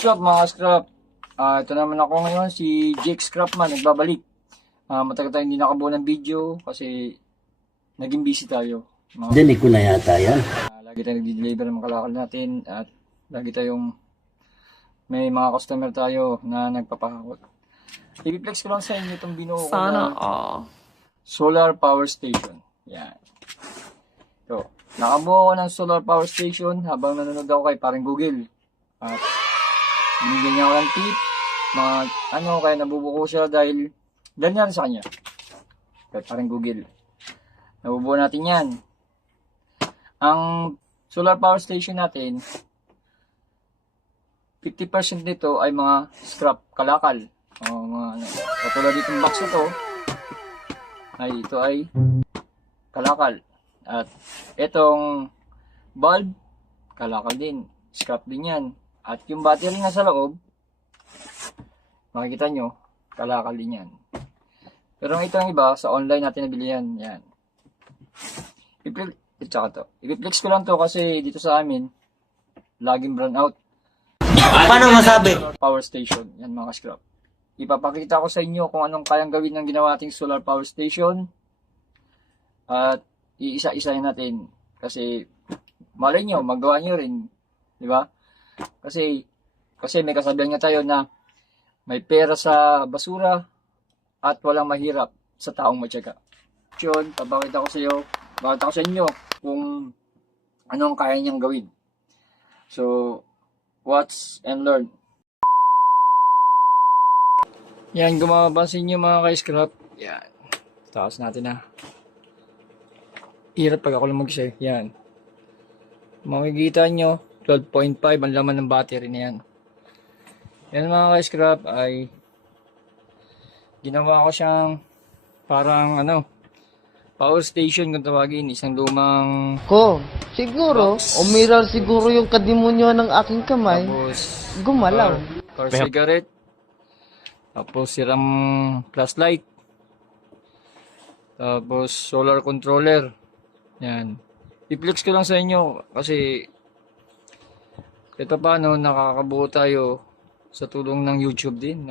What's up mga scrap? Ito naman ako ngayon, si Jake Scrapman, nagbabalik. Matagal tayo hindi nakabuo ng video kasi naging busy tayo. Dinig ko na yata yan. Lagi tayo nagdi-deliver ng mga kalakal natin at lagi tayong may mga customer tayo na nagpapahakot. I-flex ko lang sa inyo itong binuo ko na solar power station. Yan. So, nakabuo ko ng solar power station habang nanonood ako kay parang Google. At binigyan niya ako ng tip, mga kaya nabubuko siya dahil ganyan sa kanya. Kaya parang Google. Nabubuo natin yan. Ang solar power station natin, 50% nito ay mga scrap, kalakal. O mga katulad ditong box na to, ay ito ay kalakal. At itong bulb, kalakal din. Scrap din yan. At yung battery na sa loob, makikita nyo, kalakal din yan. Pero ito ang iba, sa online natin nabili yan. Yan. I-flex ko lang to kasi dito sa amin, laging brown out. Paano masabi? Power station. Yan mga scrap. Ipapakita ko sa inyo kung anong kayang gawin ng ginawa ating solar power station. At iisa-isahin natin. Kasi malay nyo, magawa nyo rin. Di ba? Kasi may kasabihan nga tayo na may pera sa basura at walang mahirap sa taong matyaga. Yun, papakita ko sa iyo, papakita ko sa inyo kung anong kaya niyang gawin. So, watch and learn. Yan, gumapansin nyo mga ka-scrap. Yan. Taas natin na. Hirap pag ako lang mag-share. Yan. Makikita nyo, 12.5 ang laman ng battery na yan. Yan mga ka-scrap ay ginawa ko siyang parang power station kung tawagin. Isang lumang Siguro, box. umiral siguro yung kadimonyo ng aking kamay. Tapos Gumalaw. car cigarette. Tapos siram flashlight. Tapos solar controller. Yan. I-flex ko lang sa inyo kasi ito paano nakakabuo tayo sa tulong ng YouTube din.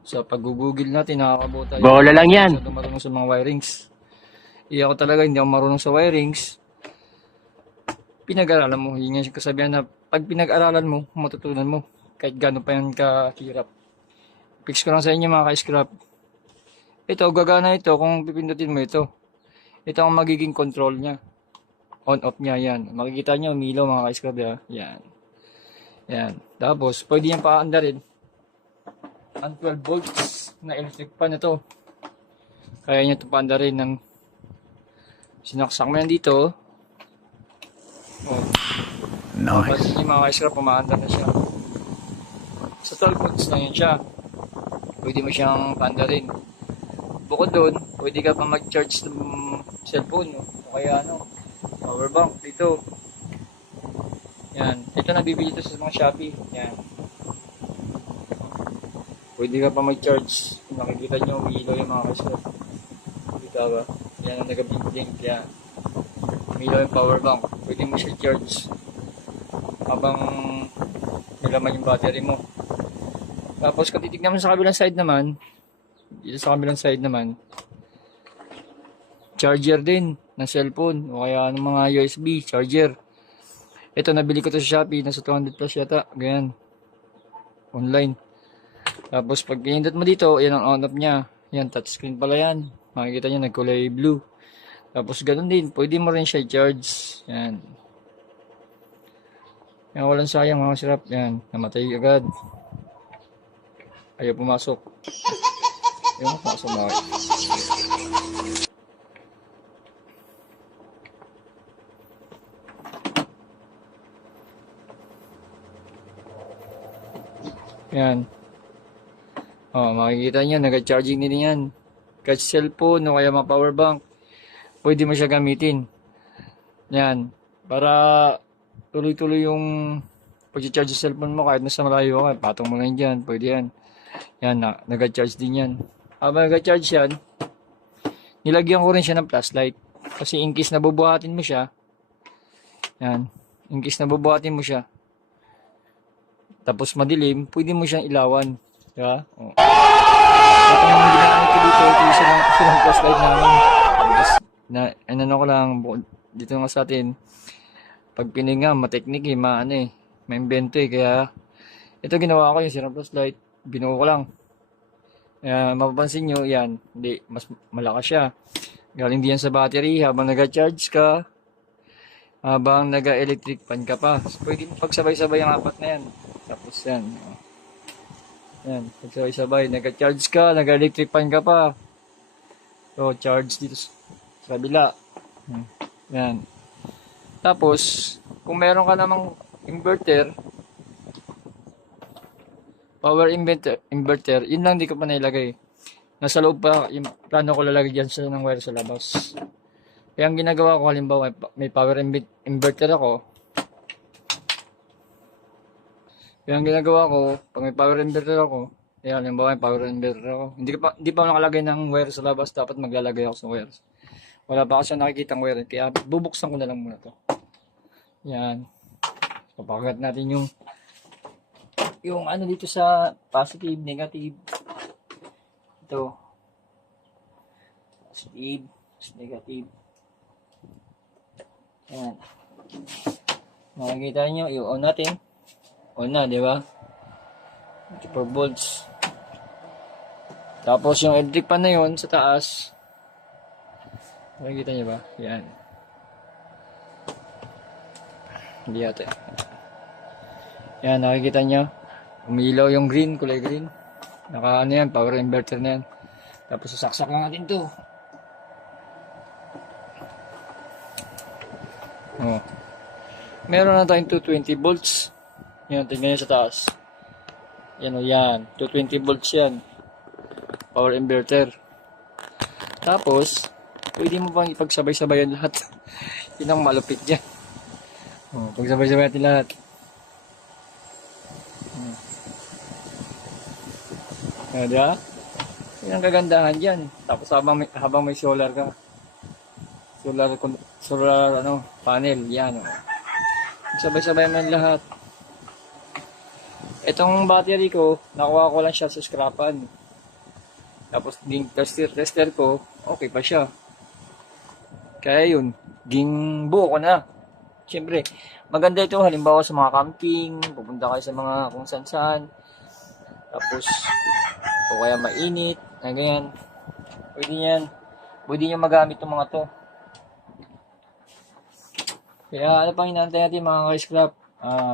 Sa pag-google natin nakakabuo tayo. Bola lang yan. Sa marunong sa mga wirings. Ako talaga hindi ako marunong sa wirings. Pinag-aralan mo. Yun yung kasabihan na pag pinag-aralan mo, matutunan mo. Kahit gano'n pa yan kahirap. Fix ko lang sa inyo mga ka-scrap. Ito, gagana ito kung pipindutin mo ito. Ito ang magiging control niya. On-off niya yan. Makikita nyo, umilaw mga ka-scrap. Yan. Yan. Tapos, pwede yan paanda rin. Ang 12 volts na electric fan ito. Kaya nyo ito paanda rin ng sinaksak mo yan dito. Oh. Nice. Pwede nyo mga ka-scrap, pumaanda na siya. Sa 12 volts na yun siya. Pwede mo siyang paanda rin. Bukod doon, pwede ka pa mag-charge ng cellphone. O kaya power bank dito. Yan. Ito nabibili ito sa mga Shopee. Yan. Pwede ka pa mag-charge. Nakikita nyo, umiilaw yung mga kasya. Kita ba? Yan ang nag-blink-blink. Yan. Umiilaw yung power bank. Pwede mo siya charge habang nilaman yung battery mo. Tapos kung titignan mo sa kabilang side naman, dito sa kabilang side naman, charger din ng cellphone o kaya ng mga USB charger. Ito nabili ko to sa Shopee, nasa 200 plus yata, ganyan. Online. Tapos pag pinindot mo dito, yan ang on-off niya. Yan, touchscreen pala yan. Makikita niyo nagkulay blue. Tapos ganun din, pwede mo rin siya i-charge. Yan. Yan, walang sayang mga sirap. Yan, namatay agad. Ayaw pumasok. Ayaw pumasok mga. Yan. Makikita nyo, nag-charging din yan. Kahit cellphone o kaya mga power bank, pwede mo siya gamitin. Yan. Para tuloy-tuloy yung pag-charge sa cellphone mo kahit nasa malayo ka, patong mo lang dyan, pwede yan. Yan, nag-charge din yan. Habang nag-charge yan, nilagyan ko rin siya ng flashlight. Kasi in case nabubuhatin mo siya, yan, in case nabubuhatin mo siya, tapos madilim, pwede mo siyang ilawan. Diba? Oh. Ito yung ginamit ko dito, ito yung silang flashlight namin. Tapos, ano ko lang, dito nga sa atin, pag pininga, mateknik eh, ma-invento eh, kaya, ito ginawa ko yung silang flashlight, binuo ko lang. Mapapansin nyo, yan, hindi, mas malakas siya. Galing diyan sa battery, habang nag-charge ka, habang nag-electric fan ka pa. So, pwede mo pagsabay-sabay ang apat na yan. Tapos yan. Yan, pagsabay-sabay. Nag-charge ka, nag-electric fan ka pa. So, charge dito sa kabila. Yan. Tapos, kung meron ka namang inverter, power inverter, yun lang di ko pa nailagay. Nasa loob pa, yung plano ko lalagay dyan sa ng wire sa labas. Kaya ang ginagawa ko, halimbawa may power inverter ako. Kaya ang ginagawa ko, pag may power inverter ako, kaya halimbawa may power inverter ako, hindi pa nakalagay ng wire sa labas, dapat maglalagay ako sa wire. Wala pa kasi nakikita ng wire, kaya bubuksan ko na lang muna to. Yan. Papagat natin yung ano dito sa positive, negative. Ito. Positive, negative. Ayan. Makikita nyo, i-on natin. On na, di ba? 4 volts. Tapos yung electric pan na yun sa taas. Makikita nyo ba? Yan. Hindi yata. Yan, nakikita nyo. Umilaw yung green, kulay green. Naka ano yan, power inverter na yan. Tapos sasaksak lang natin to. Oh. Meron na tayong 220 volts. Yan, tingnan nyo sa taas. Yan o yan. 220 volts yan. Power inverter. Tapos, pwede mo bang ipagsabay-sabayan lahat. Yun ang malupit dyan. Oh, pagsabay-sabay natin lahat. Diba? Yan ang kagandahan dyan. Tapos habang may solar ka. Solar panel. Yan. Sabay-sabay man lahat. Itong battery ko, nakuha ko lang siya sa scrapan. Tapos ging tester ko, okay pa siya. Kaya yun, ging buo ko na. Siyempre, maganda ito halimbawa sa mga camping, pupunta kayo sa mga kung saan-saan. Tapos, o kaya mainit, na ganyan. Pwede nyo magamit itong mga to. Kaya ano pang inaantay natin mga ka-scrap?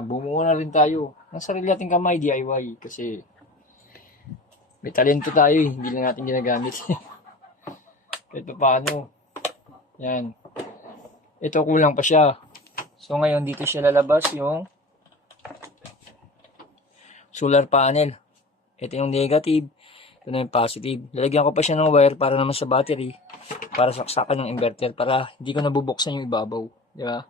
Bumuo na rin tayo ng sarili nating kamay, DIY. Kasi may talento tayo eh, hindi na natin ginagamit. Kahit pa paano. Yan. Ito kulang pa siya. So ngayon dito siya lalabas yung solar panel. Ito yung negative. Ito na yung positive. Lalagyan ko pa siya ng wire para naman sa battery. Para saksakan ng inverter. Para hindi ko nabubuksan yung ibabaw. Di ba?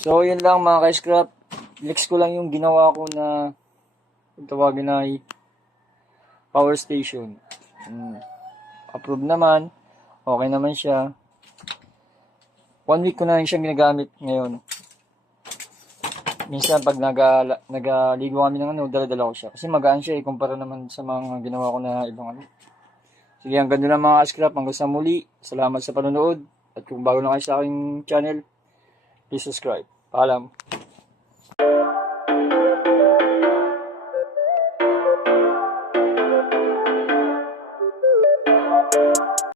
So, yun lang mga ka-scrap. Flex ko lang yung ginawa ko na tawagin na power station. Approved naman. Okay naman siya. 1 week ko na siyang ginagamit ngayon. Minsan pag nagaligo kami ng dala-dala ko siya. Kasi magaan siya kumpara naman sa mga ginawa ko na ibang Sige, ang ganda lang mga ka-scrap. Hanggang sa muli. Salamat sa panonood. At kung bago na kayo sa aking channel, please subscribe. Paalam.